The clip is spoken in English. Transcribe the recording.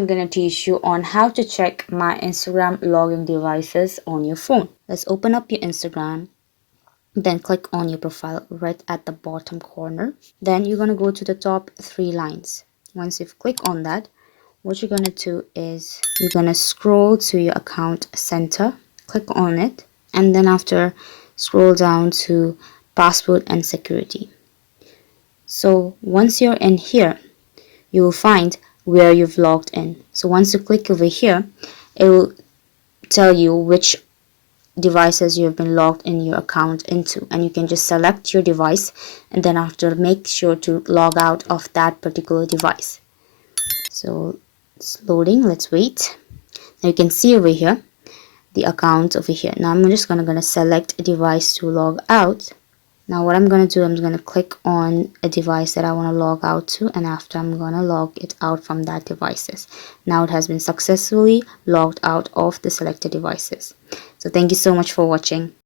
I'm going to teach you on how to check my Instagram login devices on your phone. Let's open up your Instagram, then click on your profile right at the bottom corner. Then you're going to go to the top 3 lines. Once you've clicked on that, what you're going to do is you're going to scroll to your account center, click on it, and then after scroll down to password and security. So once you're in here, you will find where you've logged in. So once you click over here, it will tell you which devices you have been logged in your account into, and you can just select your device and then after make sure to log out of that particular device. So it's loading, let's wait. Now you can see over here the account over here. Now I'm just gonna select a device to log out. Now what I'm going to do, I'm going to click on a device that I want to log out to, and after I'm going to log it out from that devices. Now it has been successfully logged out of the selected devices. So thank you so much for watching.